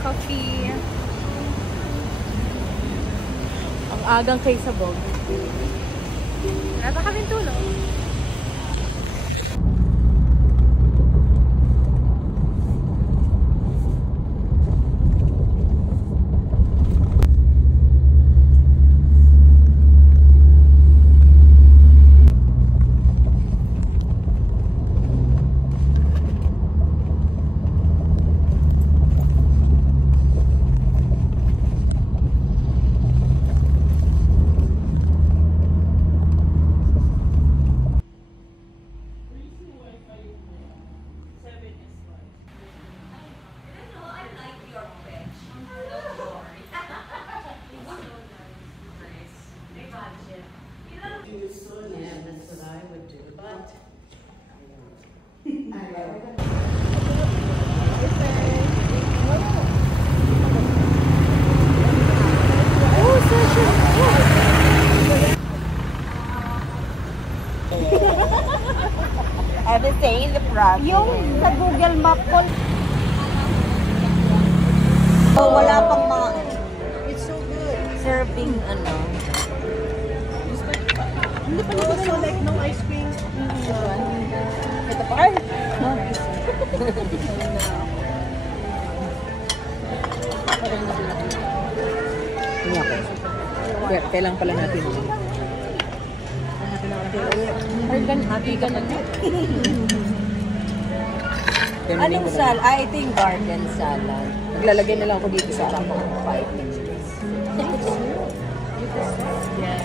Coffee. Ang agang kay sabog. Wala pa kaming tulog. Everything the process. Yung sa Google Map po. Oh, wala pang mga It's so good. serving ano. Hindi pa naman so like no ice cream. Ito pa? Kailang pala natin. Happy ka na. Anong salad? Ah, ito yung garden salad. Naglalagay na lang ako dito sa Sarap ang 5 minutes. Yeah.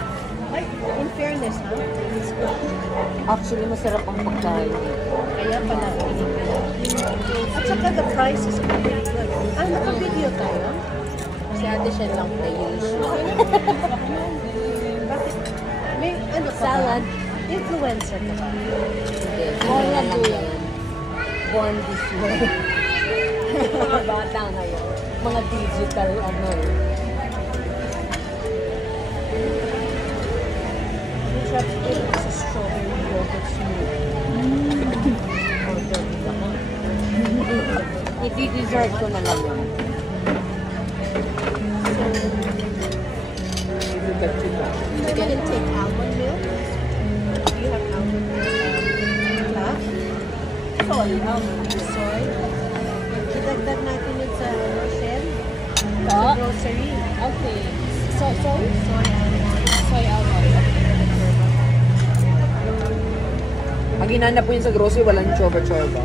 Like, in fairness, ha? It's good. Actually, masarap ang pagkain dito. Kaya pala. At saka the price is pretty good. Ah, naka-video tayo? Si ate siya lang the usual. Bakit? May ano ka Salad. ba? Influencer ka ba? Hindi. Born na lang yan. Born this way. Mga bata ngayon. Mga digital ano eh. Masarap ito sa strawberry yogurt smoothie. Order din ako. I-dessert ko na lang yun. You can take almond milk. Do you have almond milk? Black? Soy. Soy. Idagdag natin yun sa Shell. Sa grocery. Okay. Soy almond. Soy almond. Pag hinanap po yun sa grocery, walang chorba-chorba.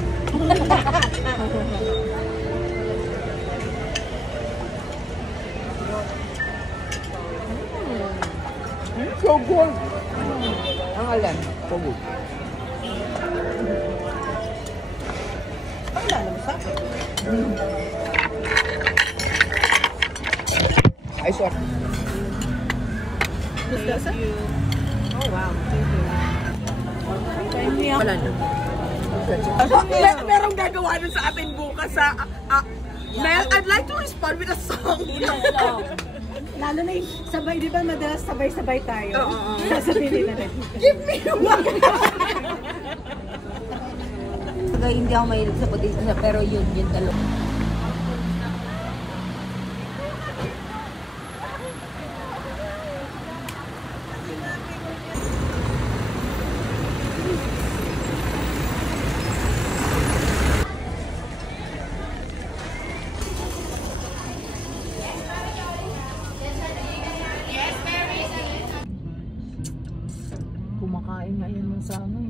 So good! Ang alam, so good. Wala naman sa akin. Ay, sorry. Thank you. Oh, wow. Thank you. Wala na. Merong gagawa nun sa atin bukas sa... Mel, I'd like to respond with a song. Lalo na yung sabay, di ba madalas sabay-sabay tayo? Sasabihin nila rin. Give me one! Hindi ako mahilig sa potato, pero yun talaga. Kumakain nga yan ng sa ano.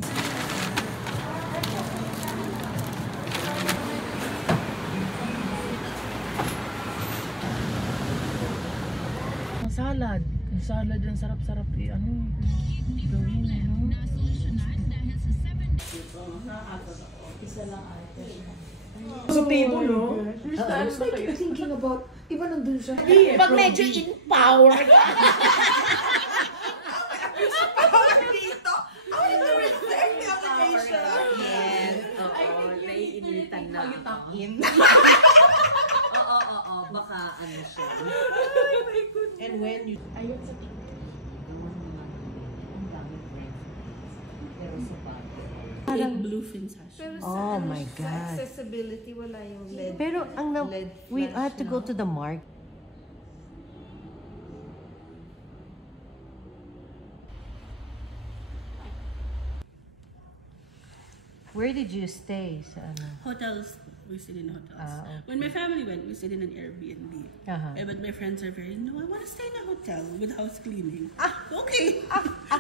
Ang salad. Ang salad yung sarap-sarap ano. Gawin no? Isa lang ate. Sa table, no? I was like thinking about, iba nandun siya. Pag medyo in power. Oo, baka ano siya. And when you... Ayun sa Ang dami friends. sa body. Parang bluefin sash. Oh my Sa God. accessibility, wala yung LED. Pero ang LED we flash, had to go no? to the market. Where did you stay? Sa ano? Hotels, we stayed in hotels. Okay. When my family went, we stayed in an Airbnb. But my friends are very, no, I want to stay in a hotel with house cleaning. Okay,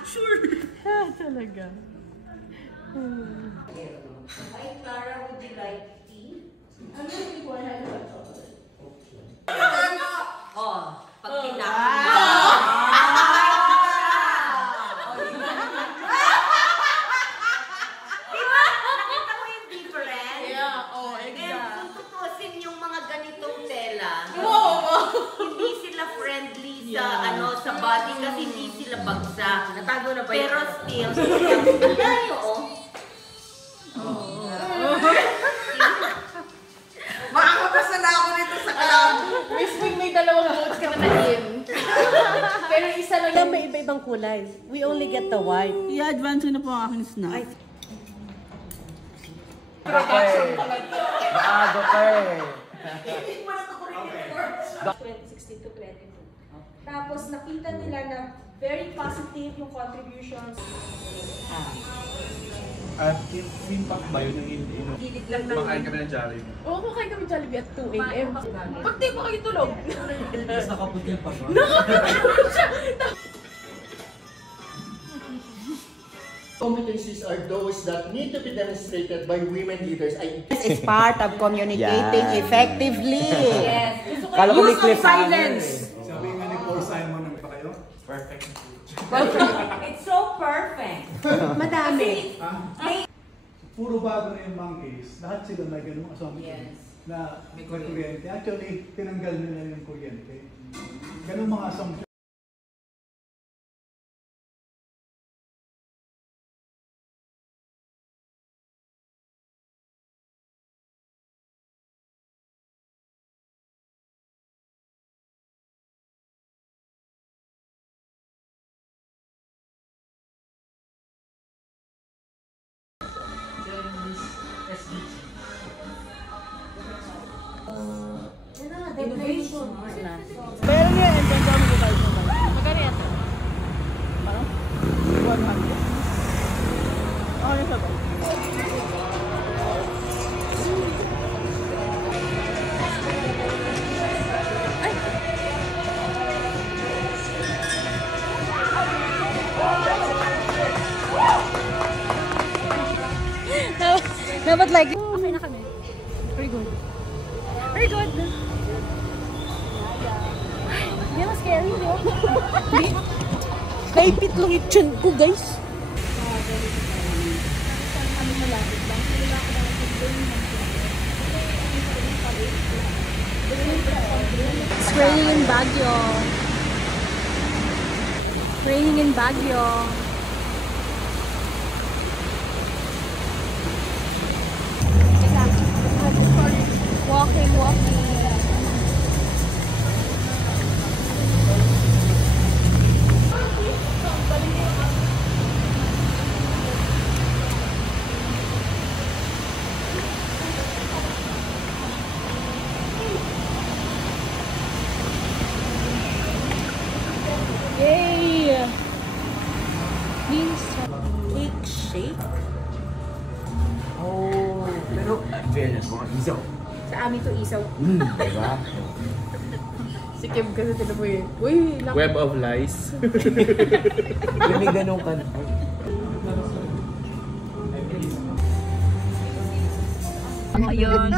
sure. Talaga. Hi, Clara, would you like tea? Oh, pag yung mga ganitong tela, hindi sila friendly sa sa body kasi hindi sila bagsak. Natago na ba pero still, tayo Makakapasa na ako nito sa kalam. Miss Wing, may dalawang coats ka na na-in. Pero isa lang Alam, may iba-ibang kulay. We only get the white. I-advance ko na po ang aking snack. Maaga pa eh. 2016 to 22. Tapos nakita nila na very positive yung contributions. At impact ba yun yung makain kami ng Jollibee? Oo, kakain kami Jollibee at 2 a.m. Pag di pa kayo tulog. Tapos nakaputi pa ba? Competencies are those that need to be demonstrated by women leaders. This is part of communicating effectively. Yes. Kala ko may clip silence. Sabi nga ni Paul Simon, pa kayo? Perfect. It's so perfect. Madami. Puro bago na yung monkeys. Lahat sila may ganung assumption na may kuryente. Actually, tinanggal nila yung kuryente. Ganung mga assumption. Innovation. Pero nga, and then kami ko tayo sa Magkano yan? 100. Oh, yun sa ba? Dapat like... Okay na kami. Very good. Very good. Hindi mas scary, di ba? Naipit lang yung tiyan ko, guys. It's raining in Baguio. Raining in Baguio. Walking. Yay! Cake shake. Oh, pero fairness mo, isaw. Sa amin to isaw. Diba? Si Kim kasi tinaboy. Uy, laki. Web of lies. May ganun ka. Ayun.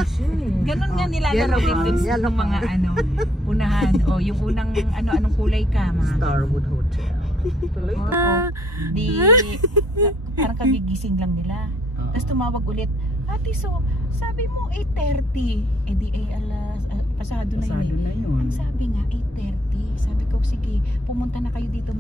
Ganun nga nilalaro dito ng mga unahan. O, yung unang anong kulay ka, mga Starwood Hotel. di parang kagigising lang nila. Tapos tumawag ulit, Ate, so sabi mo 8:30. Eh di alas pasado na yun. Ang sabi nga 8:30. Sabi ko, sige, pumunta na kayo dito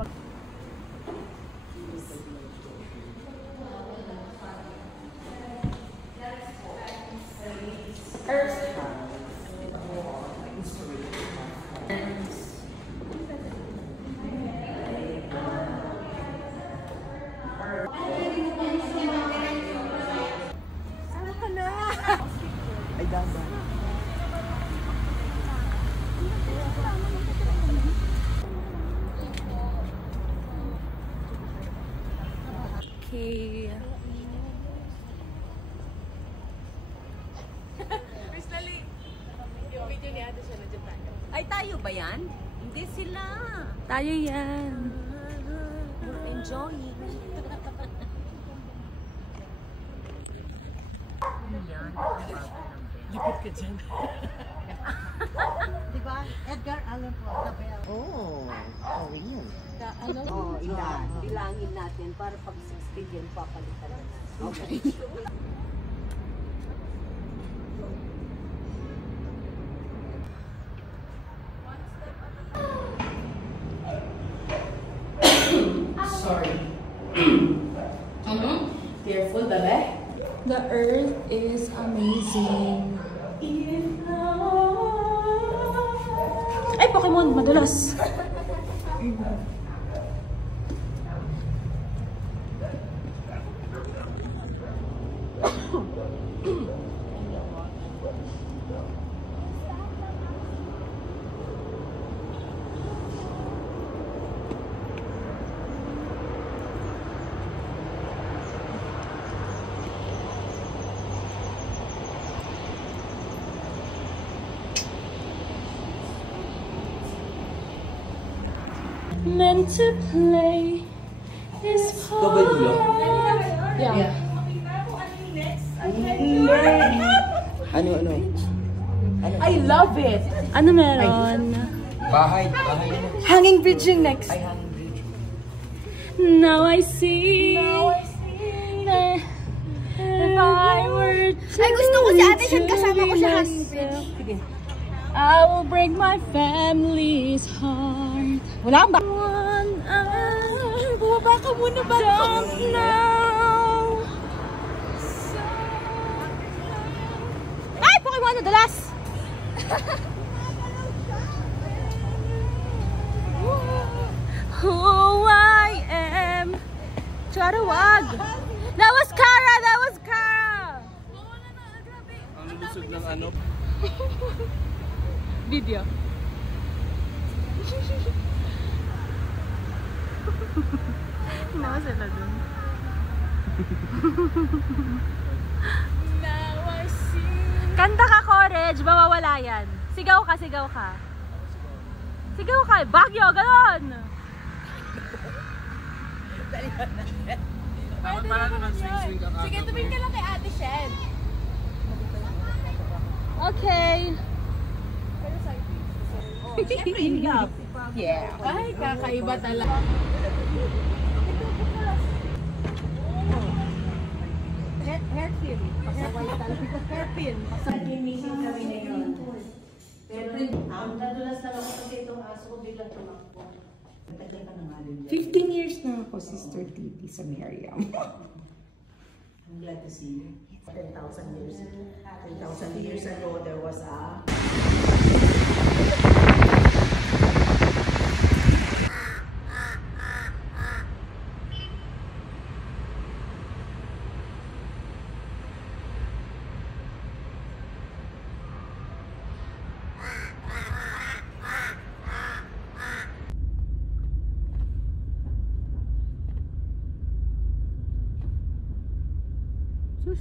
Ay, Okay. Personally, yung video ni Ate siya na Japan. Ay, tayo ba yan? Hindi sila. Tayo yan. We're enjoying. Lipit ka dyan. Diba? Edgar Allan Poe. Oh, yun. Oh, ilan. Bilangin natin para pag 60 yun, papalitan na. Okay. Sorry. Careful, bebe. The earth is amazing. Ay, Pokemon, madulas. Meant to play is hard. Yeah. Ano? I love it. Ano meron? Bahay. Hanging bridge yung next. Now I see. That if I were to Ay, gusto ko si Ate Shan kasama ko sa hanging bridge. Sige. I will break my family's heart. Wala ba? Bumaba ka muna ba? Don't know. Ay, Pokemon na dalas! Who I am. Charawag. That was Kara! That was Kara! Ang lusog ng ano? Video. Nawa sila dun. Kanta ka, Courage. Mawawala yan. Sigaw ka, sigaw ka. Sigaw ka. Bagyo, galon! Dapat para naman swing-swing ka. Sige, tumingin ka lang kay Ate Shan. Okay. Yeah. Ay, kakaiba talaga. Hairpin. Pasaway talaga. Hairpin. Nag-meeting kami na yun. Pero nadulas na ako kasi itong aso ko biglang tumakbo. 15 years na ako, Sister Titi, sa Miriam. I'm glad to see you. 10,000 years ago, there was a...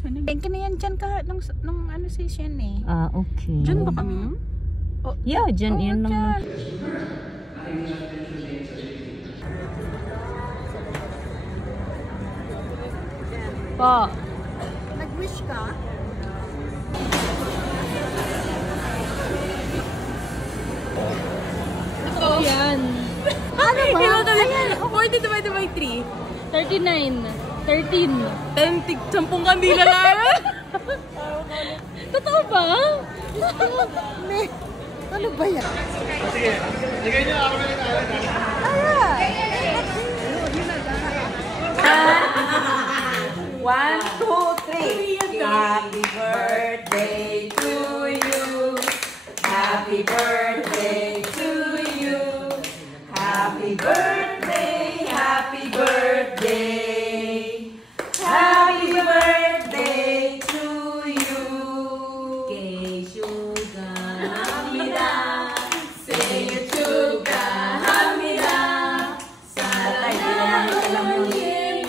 Thank you na yan dyan ka nung ano session eh. Ah, okay. Dyan ba kami nun? Oh, yeah, dyan. Oh, yan lang. Po. Nag-wish ka? Ito yan. Ano ba? Ayan. 40 divided by 3. 39. 13. 10, 10 kandila lang. Totoo ba? Ano ba yan? Sige, lagay niyo ako rin One, two, three. Happy birthday to you. Happy birthday to you. Happy birthday, happy birthday. Happy birthday to you. Kay Suga Hamida. Say you Suga Hamida. Sa tayo naman alam mo yun.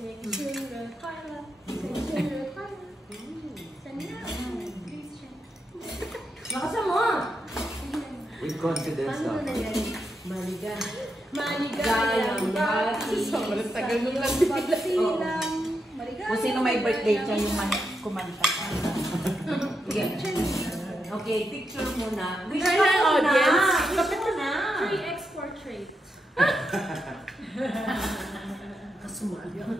Sexual Carla. Sexual Carla. Sanya. Christian. Nakasa mo! With confidence Paano lang. na yan? Maligayang bati. Sobrang tagal nung lang. Pagsilang. Kung sino may birthday siya yung kumanta. Okay, picture muna. Wish Hi, ka muna. audience. Wish mo na. 3x portrait. Kasumali ako.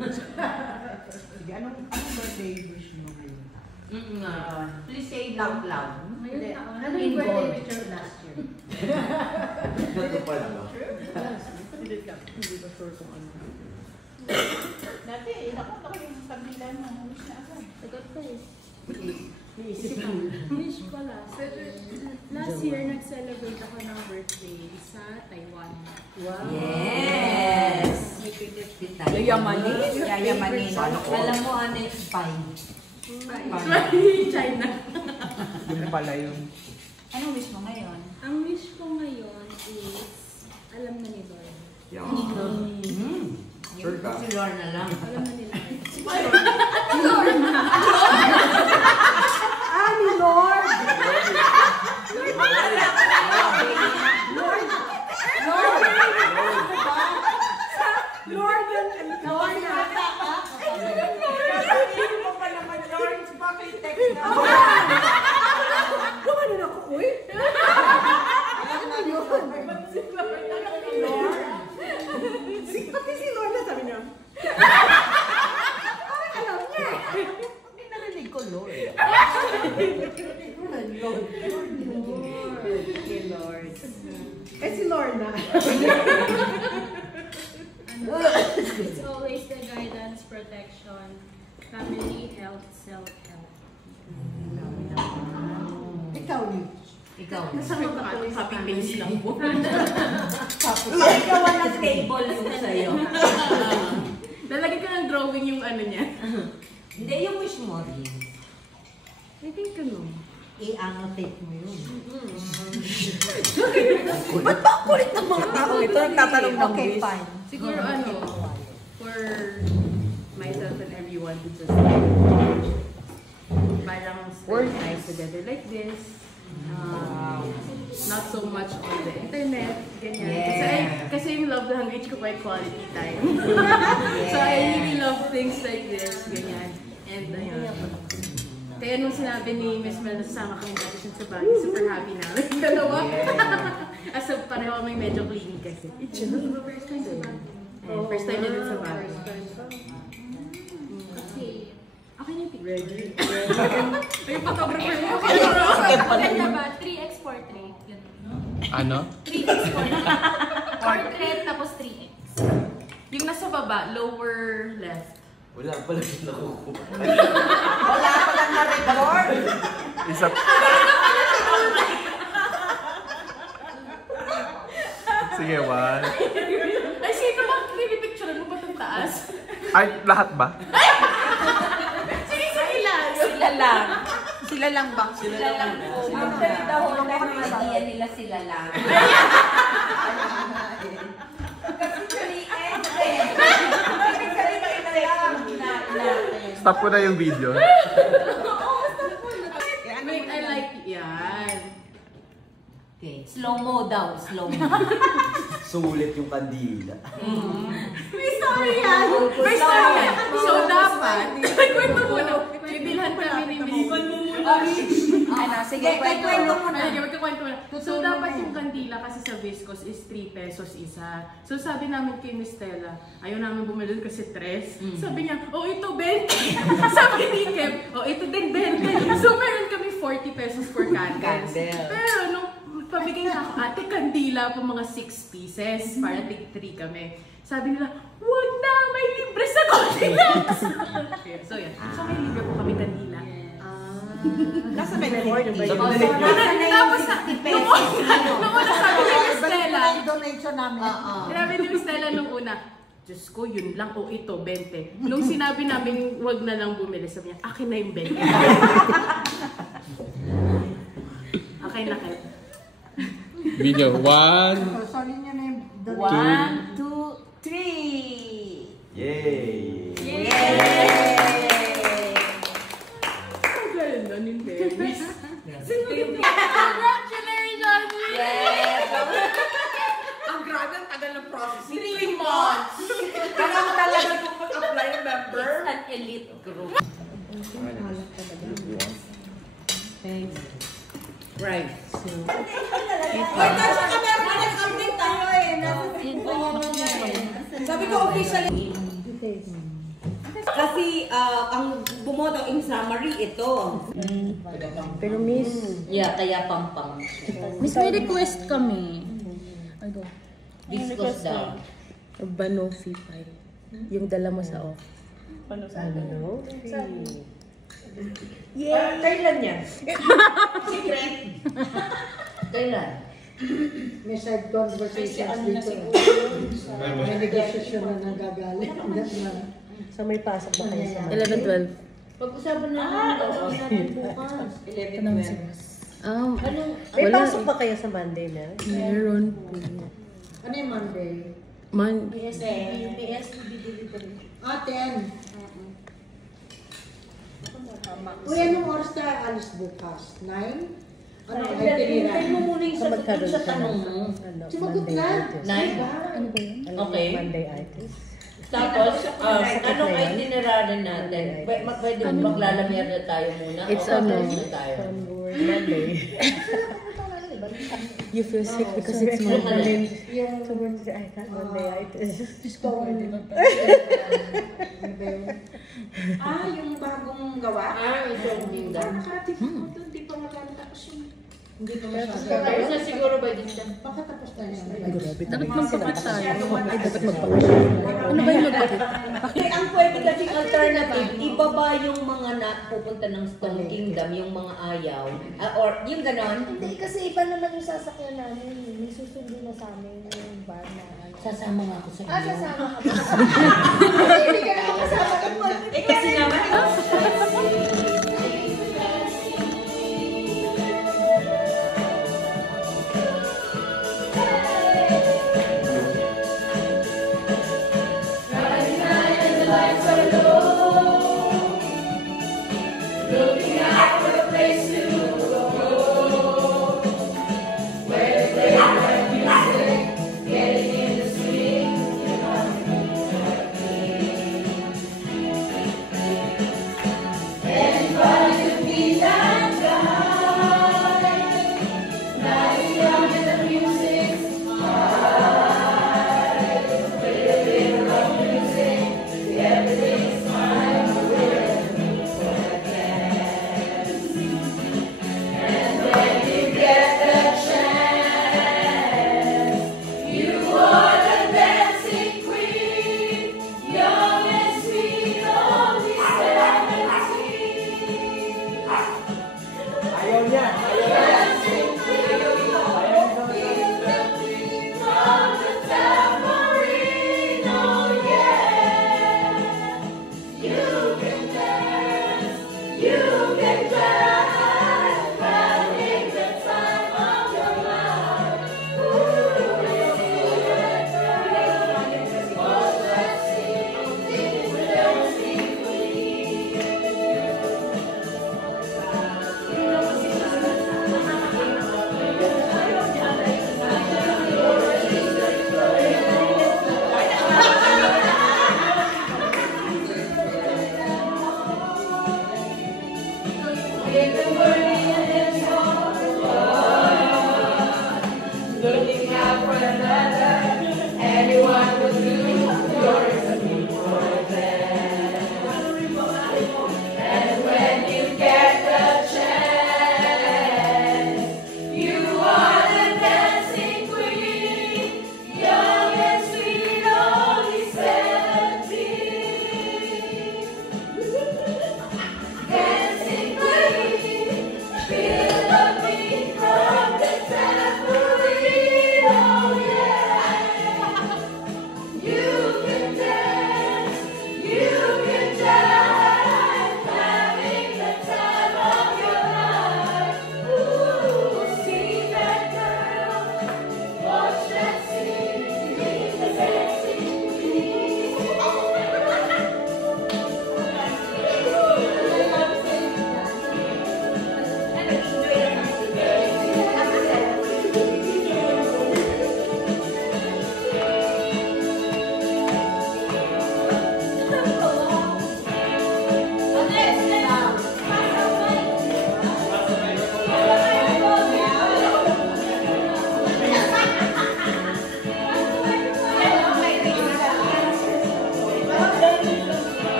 Sige, anong birthday wish mo ngayon? Please say it out loud. Ano yung birthday picture last year? Natupad ba? Hindi ba sure kung ano. Dati, nakita ko yung kabila mo. Wish na agad. Sagot ko eh. Wish pala. Last year, nag-celebrate ako ng birthday sa Taiwan. Wow. Yes! Yayamanin. Yayamanin. Alam mo, ano yung spy? China. Yun pala yun. Anong wish mo ngayon? Ang wish ko ngayon is, alam na ni Lord. Yeah. Sure ka? Si Lorna lang. Alam na ni Lord. Ni Lord! Eh si Lorna. It's always the guidance, protection, family, health, self-help. Ikaw ni. Ikaw. Happy face lang po. Ikaw ang stable yung sa'yo. Lalagyan ka ng drawing yung ano niya. Hindi, yung wish mo rin. I think ano. I-annotate mo yun. Ba't ba ang kulit ng mga tao ito? Nagtatanong ng Okay, wish. fine. Siguro ano, for myself and everyone to just parang spend time together like this. Not so much on the internet, ganyan. Kasi yung love language ko quite quality time. So I really love things like this, ganyan. And kaya nung sinabi ni Miss Mel na sasama kami dati siya sa Bali, super happy na. Dalawa. As pareho may medyo clingy kasi. First time sa Bali. First time niya din sa Bali. Okay. Okay na yung picture. Ready? Yung photographer mo. Ano ba? 3x portrait. Yun. Ano? 3x portrait. Portrait tapos 3x. Yung nasa baba, lower left. Wala pala yung nakukuha. Wala pa lang na-record. Isa. Sige, one. Ay, sino ba? Pinipicture mo ba itong taas? Ay, lahat ba? Sige, sila. Sila lang. Sila lang ba? Sila lang. Actually, daw, ang idea nila sila lang. Kasi Stop ko na yung video. Wait, I like yan. Okay, slow-mo daw, slow-mo. Sulit yung kandila. May story yan! May story yan! So, dapat, kwento mo na, bibilhan kami ni Miss. Ano, sige, kwento mo na. Sige, magkakwento mo na. So, dapat yung kandila kasi sa Viscos is 3 pesos isa. So, sabi namin kay Miss Stella, ayaw namin bumili kasi 3. Sabi niya, oh, ito 20. Sabi ni Kev, oh, ito din 20. So, meron kami 40 pesos for candles. Pero, nung pabigay na ako, ate, kandila po mga 6 pieces para tig 3 kami. Sabi nila, wag na, may libre sa kandila. So, yan. So, may libre po kami kandila. Nasa may board ba yun? Tapos, nung una sabi ni Miss Stella, yung donation namin. grabe ni Miss Stella nung una, Diyos ko, yun lang, o ito, 20. Nung sinabi namin, wag na lang bumili, sabi niya, akin na yung 20. Okay na kayo. Video, one. Sorry nyo na yung 1, 2, 3. Thanks. Right. So, sabi ko officially. Kasi ang bumoto in summary ito. pero Miss, Yeah, kaya pang-pang. Miss, may request kami. Ay, go. Discuss daw. Banoffee pie. Yung dala mo sa off. Ano? Yeah. Kailan yan? Secret. Kailan? May side conversations dito. May negotiation na nagagalit. Sa may pasok ba kayo sa 11-12. Pag-usapan natin bukas. 11-12. May pasok ba kayo sa Monday na? Meron. Ano yung Monday? PSB delivery. 10. Uy, anong oras tayo alis bukas? 9? Ano ang Hintay mo muna yung sagot Magkaroon sa ka tanong ng- mo. Sumagot na. Nine? Ano ba yun? Okay. Monday itis. Tapos, anong itinerary natin? Pwede maglalamyar na tayo muna? It's o ano, na tayo? from Monday. You feel sick because it's Monday. Yung So Wednesday, I got Monday itis. Yung bagong gawa? Hindi daw. Nakarating ko doon, di pa magkatapos yun. Hindi pa masyado. Tapos na siguro by this time. Pakatapos na yan. Dapat magpakat tayo. Ay, dapat magpakasyon. Ano ba yung magpakat? Ang pwede kasi alternative, ibaba yung mga pupunta ng Stone Kingdom, yung mga ayaw. Or yung ganon. Hindi, kasi iba naman yung sasakyan namin. May susundo na sa amin yung bar na ano. Sasama nga ako sa iyo. Sasama ka ba? Kasi hindi ka naman kasama naman. Kasi naman, Dancing queen,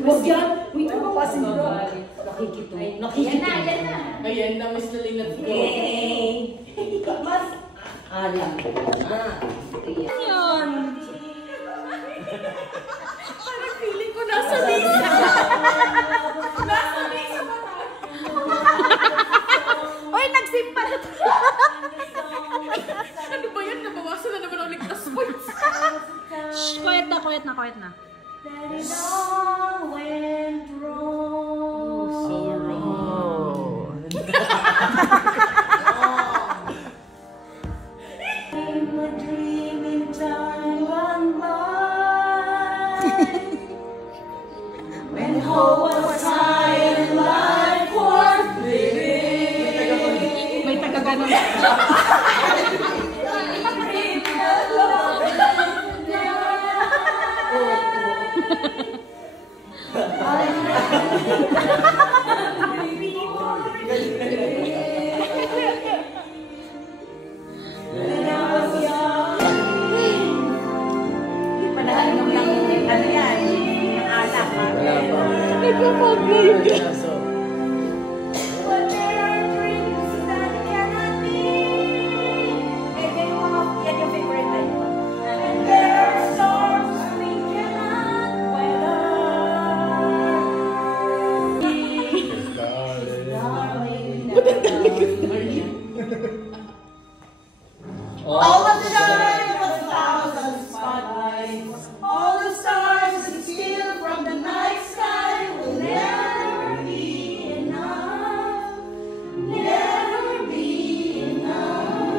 Huwag yan. Uy, mapapasin bro. Nakikito. Yan na. Ayan na, Miss Lalinat ko. Mas. Alam. Yun. Parang feeling ko nasa misa. Nasa misa ba tayo? Uy, nagsimpa na tayo. Ano ba yan? Nabawasan na naman ang ligtas points. Shh, quiet na. That it all went wrong. So wrong. In my dream in time on mine. When hope was high and life was living. May taga-ganon. All of the shine of 1,000 spotlights, all the stars that steal from the night sky will never be enough, never be enough.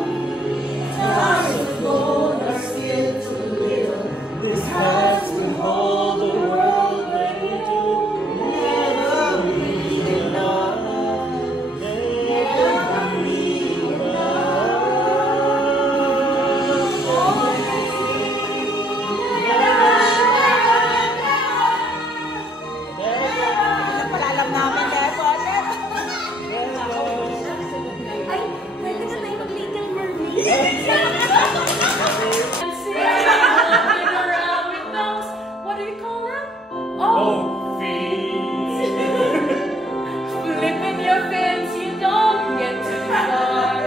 Stars of gold are still too little. This heart will hold the world ready to never be enough, never be enough. What do you call them? Oh, feet. Flipping your fins, you don't get too far.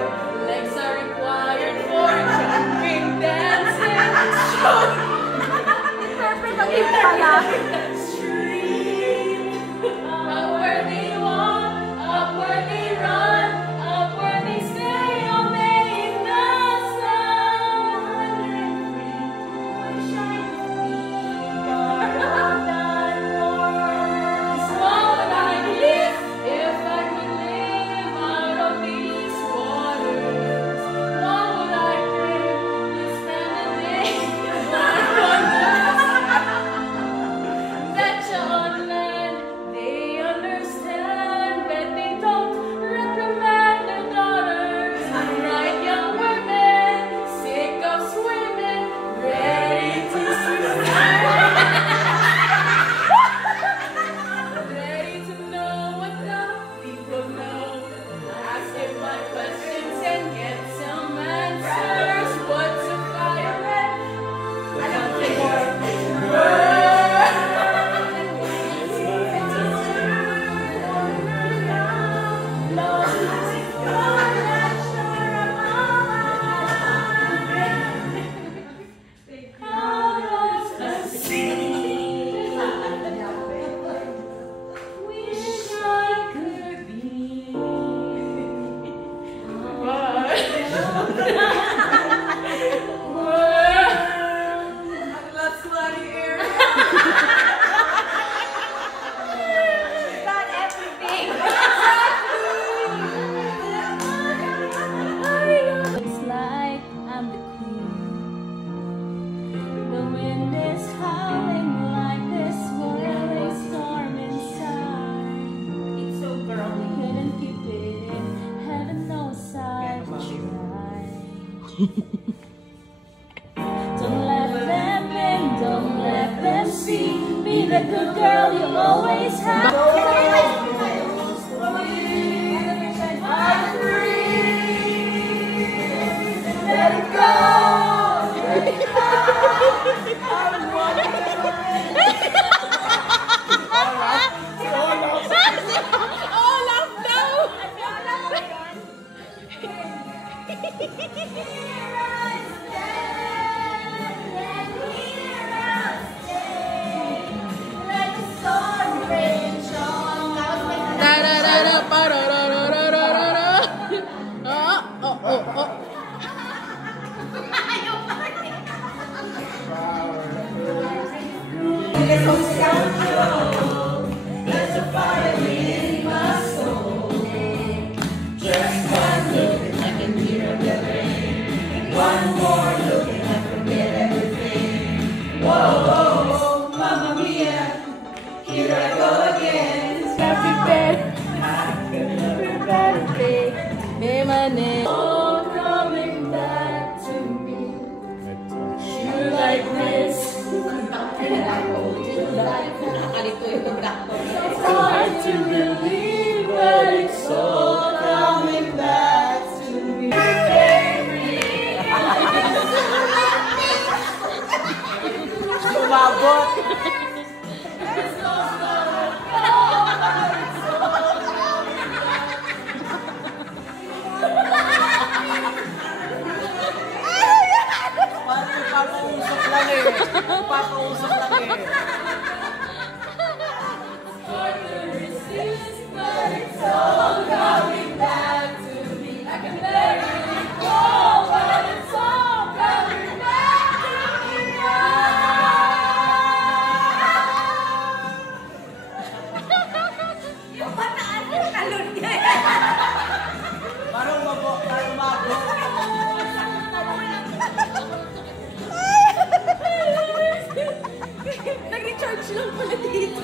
Legs are required for jumping, dancing, stream. Up where they walk, up where they run, up where they stay all day in the sun. Wish I could be part of that world. What would I live if I could live out of these waters? What would I bring to spend a day in my wonders? Betcha on land, they understand, but they don't reprimand their daughters. Right, young women, sick of swimming, ready to swim. Ready to know what the people know. Ask them my questions and get some answers. What's a fire red? Nothing more. Wish I could be. That's bloody air. Got everything. Looks like I'm the queen. The wind is howling like this swirling storm inside. It's so girly. Couldn't keep it in. Heaven knows I've tried. Don't let them in. Don't let them see. Be the good girl you always have. Let it go. Let it go. There's a fire in my soul. Just one look and I can hear the rain. One more look and I forget everything. Whoa, whoa, whoa, Mamma Mia, here I go again. Happy birthday, Emane. Oh, coming back to me. You like this. It's hard to believe, but it's all coming back to me. Lumabot. Papausok lang eh. Papausok lang eh. But it's all coming back to me. I can let it go, but it's all coming back to me now. Yung bataan yung talon niya. Parang mabok, parang mabok. Nag-recharge lang pala dito.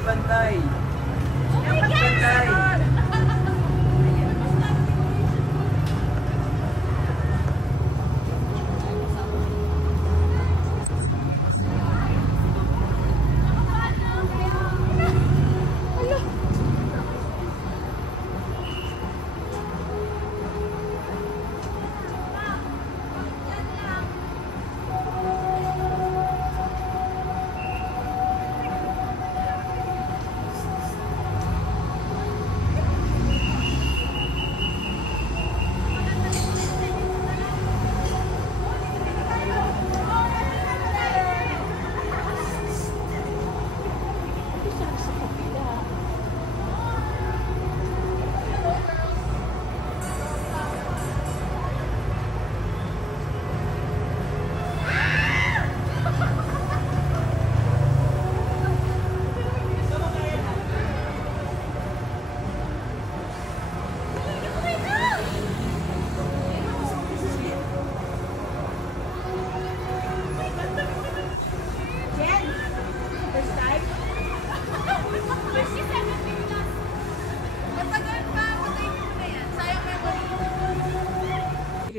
Bantay.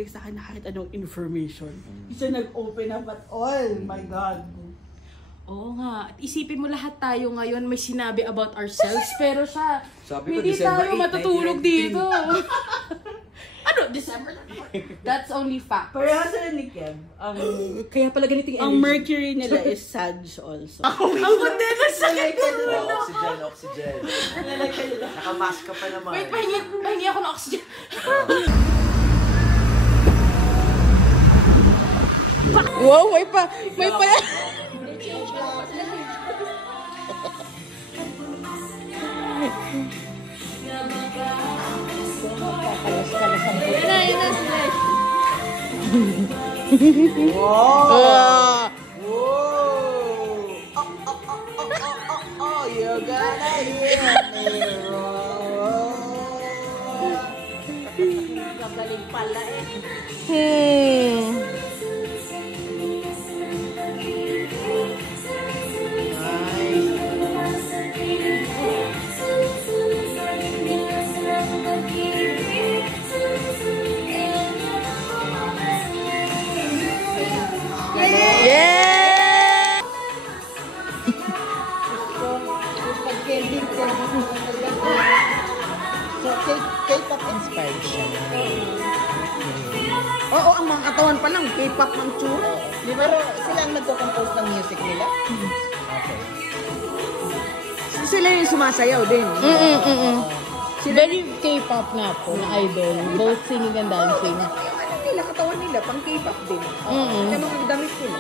Sa akin na kahit anong information. Siya nag-open up at all. My God. Oo nga. At isipin mo lahat tayo ngayon may sinabi about ourselves, pero siya, Sabi ko, hindi December tayo 8, matutulog 19. dito. Ano? December? That's only fact. Pareha sila ni Kev. Kaya pala ganito yung Ang Mercury nila is Sag also. Ako din na sakit ko. Oxygen. Nakamask ka pa naman. Wait, pahingi ako ng oxygen. Wow, may pa yan. Wow! Oh, you're gonna hear me. Magaling pala eh. K-pop inspired siya. Oo, ang mga katawan pa lang, K-pop ang tsura. Di ba? Pero sila ang nagko-compose ng music nila? Okay. Sila yung sumasayaw din. Sila Very K-pop nga po, na idol. Both singing and dancing. Nila, katawan nila, pang K-pop din. Kaya mga damit nila.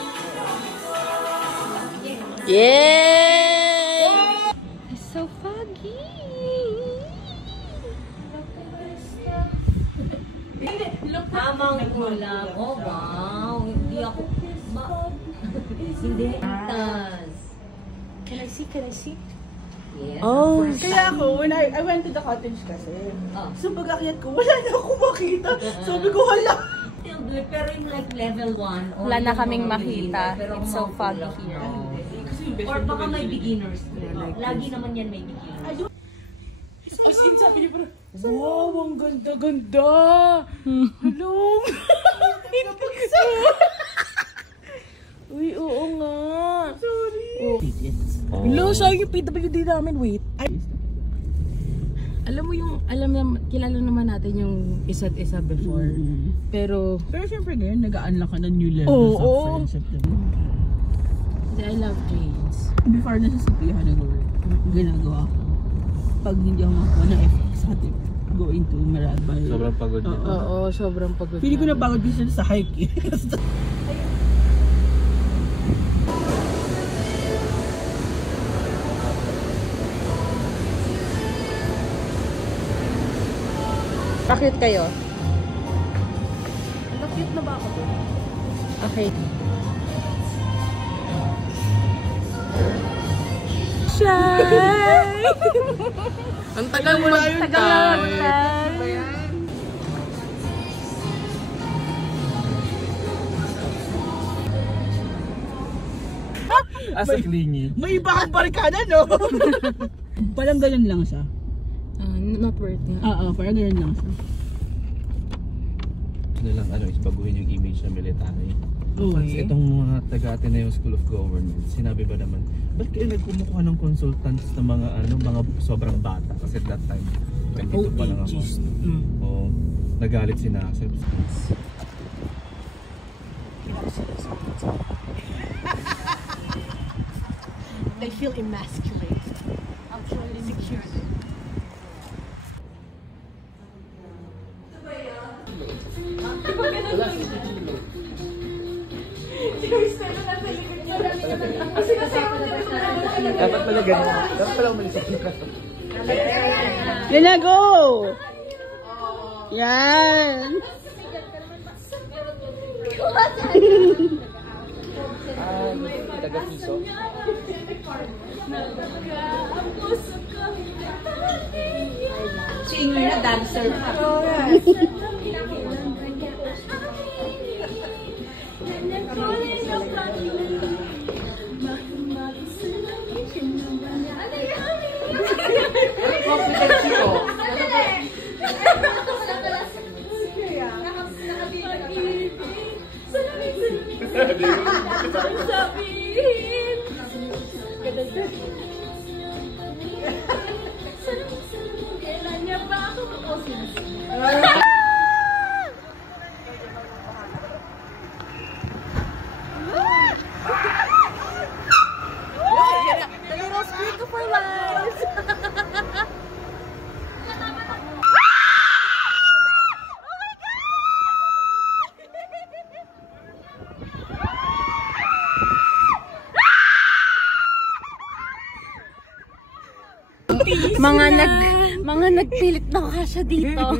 Yeah! It's so foggy. Tamang kulang. Oh, wow. Hindi ako... Hindi. Tas. Can I see? Can I see? Yes. Oh, kaya ako, when I went to the cottage kasi, so pag-akyat ko, wala na akong makita. Sabi ko, hala. Still good, pero yung like level 1. Wala na kaming makita. It's so foggy here. Or baka may beginners. Lagi naman yan may beginners. As in, sabi niyo parang, wow, ang ganda-ganda. Hello. Uy, oo nga. Sorry. Hello, sayang yung PWD namin. Wait. Alam mo yung, kilala naman natin yung isa't isa before. Pero syempre ngayon, nag-unlock ka ng new levels of friendship. I love James. Before na sa Sophia ginagawa ko. Pag hindi ako makakuha ng effort sa atin, going to Marabay. Sobrang pagod niya. Oo, sobrang pagod. Pili ko na pagod din sa hike. Bakit kayo? Nakit na ba ako doon? Okay. Shy! Ang tagal mo na yun, As a clingy. May iba kang barkada, no? Parang ganun lang siya. Not worth it. Parang ganun lang siya. Lang is baguhin yung image ng military. Okay. Itong mga taga-Ateneo School of Government, sinabi ba naman, ba't kayo nagkumukuha ng consultants ng mga mga sobrang bata? Kasi at that time, 22 pa lang ako. Nagalit si Nasib. They feel emasculated. I'm truly insecure. Dapat pala ganyan. Dapat pala umalis sa kita. Yan na, go! Yan! Taga-piso. Singer na, dancer pa. Mga nagpilit na kasya dito.